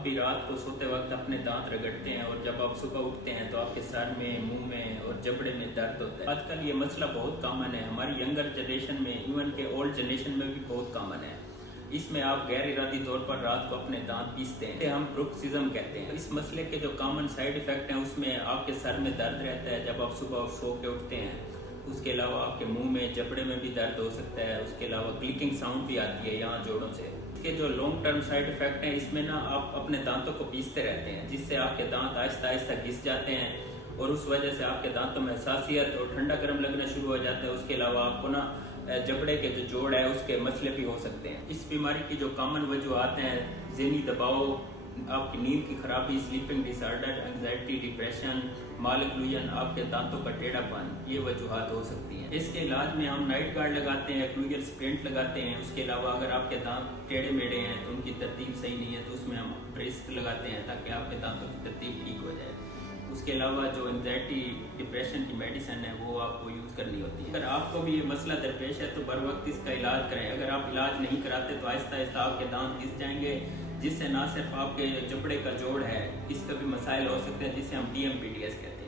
आप भी रात को सोते वक्त अपने दांत रगड़ते हैं और जब आप सुबह उठते हैं तो आपके सर में, मुंह में और जबड़े में दर्द होता है। आजकल ये मसला बहुत कॉमन है, हमारी यंगर जनरेशन में, इवन के ओल्ड जनरेशन में भी बहुत कॉमन है। इसमें आप गैर इरादी तौर पर रात को अपने दांत पीसते हैं, हम ब्रुक्सिज्म कहते हैं। इस मसले के जो कॉमन साइड इफेक्ट हैं उसमें आपके सर में दर्द रहता है जब आप सुबह सो के उठते हैं। उसके अलावा आपके मुंह में, जबड़े में भी दर्द हो सकता है। उसके अलावा क्लिकिंग साउंड भी आती है यहाँ जोड़ों से। इसके जो लॉन्ग टर्म साइड इफेक्ट हैं, इसमें ना आप अपने दांतों को पीसते रहते हैं, जिससे आपके दांत आहिस्ता आहिस्ता घिस जाते हैं और उस वजह से आपके दांतों में हसासियत और ठंडा गर्म लगना शुरू हो जाता है। उसके अलावा आपको ना जबड़े के जो जोड़ है उसके मसले भी हो सकते हैं। इस बीमारी की जो कॉमन वजूहत हैं, ज़हनी दबाव, आपकी नींद की खराबी, स्लीपिंग डिसऑर्डर, एंग्जाइटी, डिप्रेशन, मालक्लूजन, आपके दांतों का टेढ़ापन, ये वजूहत हो सकती हैं। इसके इलाज में हम नाइट गार्ड लगाते हैं, क्लूजल स्प्रिंट लगाते हैं। उसके अलावा अगर आपके दांत टेढ़े मेढ़े हैं तो उनकी तरतीब सही नहीं है तो उसमें हम ब्रेस लगाते हैं ताकि आपके दांतों की तरतीब ठीक हो जाए। उसके अलावा जो एंग्जाइटी, डिप्रेशन की मेडिसिन है वो आपको यूज़ करनी होती है। अगर आपको भी ये मसला दरपेश है तो बर वक्त इसका इलाज करें। अगर आप इलाज नहीं कराते तो आहिस्ता आहिस्ता आपके दांत घिस जाएंगे, जिससे ना सिर्फ आपके जबड़े का जोड़ है, इसका भी मसाइल हो सकते हैं, जिसे हम DMPTS कहते हैं।